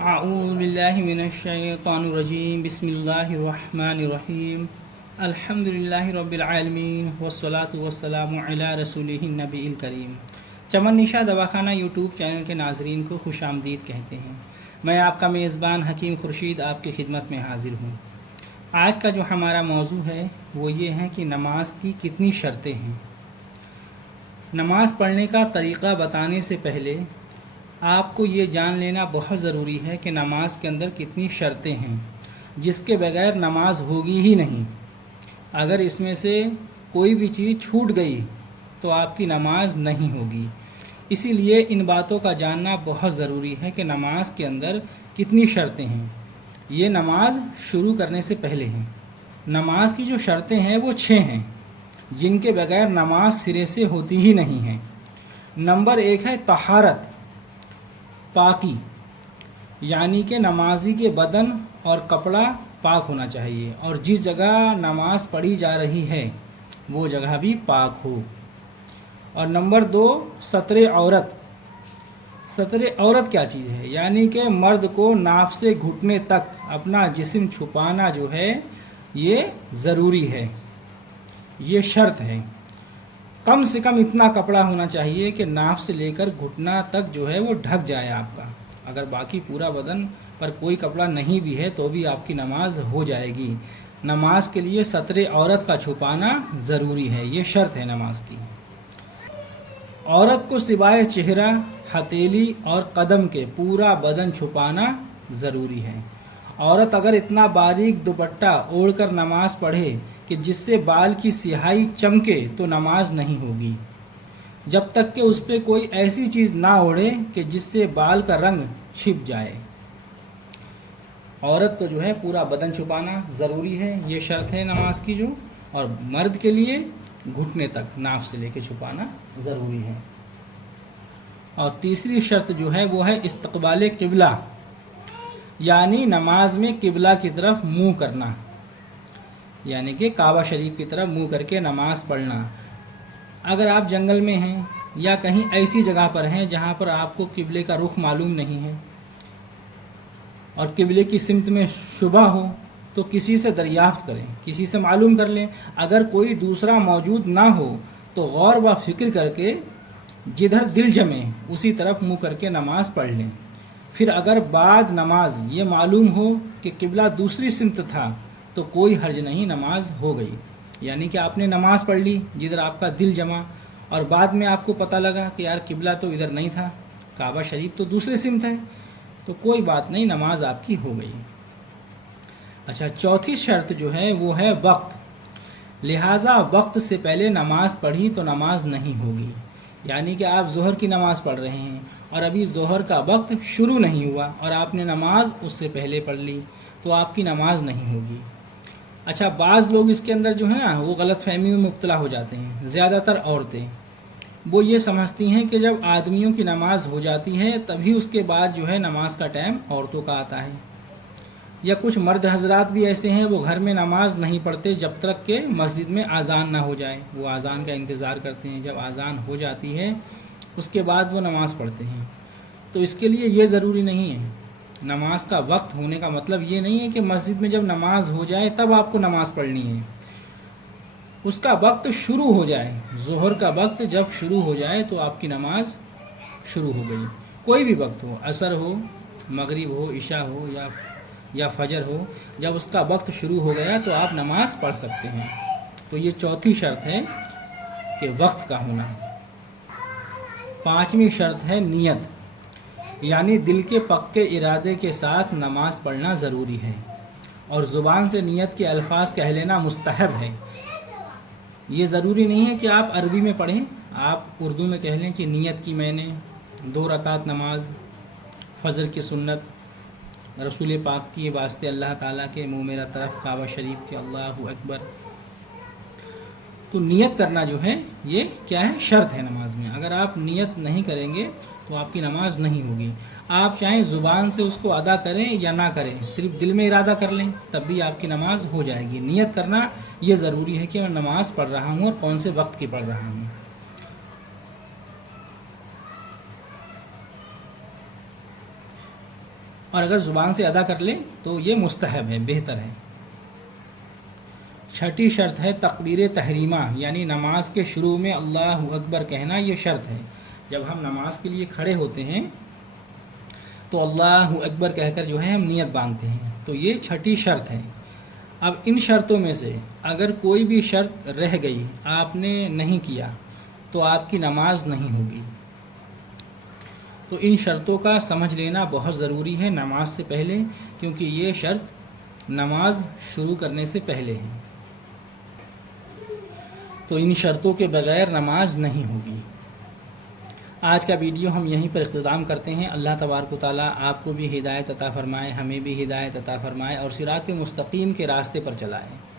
اعوذ باللہ من الشیطان الرجیم بسم اللہ الرحمن الرحیم الحمدللہ رب العالمین والصلاة والسلام علی رسولہ النبی الکریم۔ چمن نشا دواخانہ یوٹیوب چینل کے ناظرین کو خوش آمدید کہتے ہیں۔ میں آپ کا میزبان حکیم خورشید آپ کی خدمت میں حاضر ہوں۔ آج کا جو ہمارا موضوع ہے وہ یہ ہے کہ نماز کی کتنی شرطیں ہیں۔ نماز پڑھنے کا طریقہ بتانے سے پہلے آپ کو یہ جان لینا بہت ضروری ہے کہ نماز کے اندر کتنی شرطیں ہیں جس کے بغیر نماز ہوگی ہی نہیں۔ اگر اس میں سے کوئی بھی چیز چھوٹ گئی تو آپ کی نماز نہیں ہوگی۔ اسی لیے ان باتوں کا جاننا بہت ضروری ہے کہ نماز کے اندر کتنی شرطیں ہیں۔ یہ نماز شروع کرنے سے پہلے ہیں۔ نماز کی جو شرطیں ہیں وہ 6 ہیں جن کے بغیر نماز سرے سے ہوتی ہی نہیں ہے۔ نمبر 1 ہے طہارت، پاکی، یعنی کہ نمازی کے بدن اور کپڑا پاک ہونا چاہیے اور جس جگہ نماز پڑھی جا رہی ہے وہ جگہ بھی پاک ہو۔ اور نمبر 2 ستر عورت۔ ستر عورت کیا چیز ہے؟ یعنی کہ مرد کو ناف سے گھٹنے تک اپنا جسم چھپانا جو ہے یہ ضروری ہے، یہ شرط ہے۔ کم سے کم اتنا کپڑا ہونا چاہیے کہ ناف سے لے کر گھٹنا تک جو ہے وہ ڈھک جائے آپ کا۔ اگر باقی پورا بدن پر کوئی کپڑا نہیں بھی ہے تو بھی آپ کی نماز ہو جائے گی۔ نماز کے لیے ستر عورت کا چھپانا ضروری ہے، یہ شرط ہے نماز کی۔ عورت کو سوائے چہرہ، ہتھیلی اور قدم کے پورا بدن چھپانا ضروری ہے۔ عورت اگر اتنا باریک دوپٹہ اوڑھ کر نماز پڑھے کہ جس سے بال کی سیاہی چمکے تو نماز نہیں ہوگی، جب تک کہ اس پہ کوئی ایسی چیز نہ اوڑھے کہ جس سے بال کا رنگ چھپ جائے۔ عورت کو جو ہے پورا بدن چھپانا ضروری ہے، یہ شرط ہے نماز کی جو، اور مرد کے لیے گھٹنے تک ناف سے لے کے چھپانا ضروری ہے۔ اور تیسری شرط جو ہے وہ ہے استقبال قبلہ، یعنی نماز میں قبلہ کی طرف منہ کرنا، یعنی کہ کعبہ شریف کی طرف منہ کر کے نماز پڑھنا۔ اگر آپ جنگل میں ہیں یا کہیں ایسی جگہ پر ہیں جہاں پر آپ کو قبلے کا رخ معلوم نہیں ہے اور قبلے کی سمت میں شبہ ہو تو کسی سے دریافت کریں، کسی سے معلوم کر لیں۔ اگر کوئی دوسرا موجود نہ ہو تو غور و فکر کر کے جدھر دل جمے اسی طرف منہ کر کے نماز پڑھ لیں۔ پھر اگر بعد نماز یہ معلوم ہو کہ قبلہ دوسری سمت تھا تو کوئی حرج نہیں، نماز ہو گئی۔ یعنی کہ آپ نے نماز پڑھ لی جدھر آپ کا دل جما اور بعد میں آپ کو پتہ لگا کہ یار قبلہ تو ادھر نہیں تھا، کعبہ شریف تو دوسرے سمت ہے، تو کوئی بات نہیں، نماز آپ کی ہو گئی۔ اچھا، چوتھی شرط جو ہے وہ ہے وقت، لہٰذا وقت سے پہلے نماز پڑھی تو نماز نہیں ہوگی۔ یعنی کہ آپ ظہر کی نماز پڑھ رہے ہیں اور ابھی ظہر کا وقت شروع نہیں ہوا اور آپ نے نماز اس سے پہلے پڑھ لی تو آپ کی نماز نہیں ہوگی۔ اچھا، بعض لوگ اس کے اندر جو ہے نا وہ غلط فہمی میں مبتلا ہو جاتے ہیں، زیادہ تر عورتیں۔ وہ یہ سمجھتی ہیں کہ جب آدمیوں کی نماز ہو جاتی ہے تبھی اس کے بعد جو ہے نماز کا ٹائم عورتوں کا آتا ہے۔ یا کچھ مرد حضرات بھی ایسے ہیں وہ گھر میں نماز نہیں پڑھتے جب تک کہ مسجد میں اذان نہ ہو جائے، وہ اذان کا انتظار کرتے ہیں، جب اذان ہو جاتی ہے اس کے بعد وہ نماز پڑھتے ہیں۔ تو اس کے لیے یہ ضروری نہیں ہے۔ نماز کا وقت ہونے کا مطلب یہ نہیں ہے کہ مسجد میں جب نماز ہو جائے تب آپ کو نماز پڑھنی ہے۔ اس کا وقت شروع ہو جائے، ظہر کا وقت جب شروع ہو جائے تو آپ کی نماز شروع ہو گئی۔ کوئی بھی وقت ہو، عصر ہو، مغرب ہو، عشاء ہو یا فجر ہو، جب اس کا وقت شروع ہو گیا تو آپ نماز پڑھ سکتے ہیں۔ تو یہ چوتھی شرط ہے کہ وقت کا ہونا۔ پانچویں شرط ہے نیت، یعنی دل کے پکے ارادے کے ساتھ نماز پڑھنا ضروری ہے اور زبان سے نیت کے الفاظ کہہ لینا مستحب ہے۔ یہ ضروری نہیں ہے کہ آپ عربی میں پڑھیں، آپ اردو میں کہہ لیں کہ نیت کی میں نے 2 رکعت نماز فجر کی سنت رسول پاک کی واسطے اللہ تعالیٰ کے منہ میرا طرف کعبہ شریف کے، اللہ اکبر۔ تو نیت کرنا جو ہے یہ کیا ہے؟ شرط ہے نماز میں۔ اگر آپ نیت نہیں کریں گے تو آپ کی نماز نہیں ہوگی۔ آپ چاہیں زبان سے اس کو ادا کریں یا نہ کریں، صرف دل میں ارادہ کر لیں تب بھی آپ کی نماز ہو جائے گی۔ نیت کرنا یہ ضروری ہے کہ میں نماز پڑھ رہا ہوں اور کون سے وقت کی پڑھ رہا ہوں۔ اور اگر زبان سے ادا کر لے تو یہ مستحب ہے، بہتر ہے۔ چھٹی شرط ہے تکبیر تحریمہ، یعنی نماز کے شروع میں اللہ اکبر کہنا، یہ شرط ہے۔ جب ہم نماز کے لیے کھڑے ہوتے ہیں تو اللہ اکبر کہہ کر جو ہے ہم نیت باندھتے ہیں، تو یہ چھٹی شرط ہے۔ اب ان شرطوں میں سے اگر کوئی بھی شرط رہ گئی، آپ نے نہیں کیا، تو آپ کی نماز نہیں ہوگی۔ تو ان شرطوں کا سمجھ لینا بہت ضروری ہے نماز سے پہلے، کیونکہ یہ شرط نماز شروع کرنے سے پہلے ہے۔ تو ان شرطوں کے بغیر نماز نہیں ہوگی۔ آج کا ویڈیو ہم یہیں پر اختتام کرتے ہیں۔ اللہ تبارک و تعالیٰ آپ کو بھی ہدایت عطا فرمائے، ہمیں بھی ہدایت عطا فرمائے اور صراط مستقیم کے راستے پر چلائے۔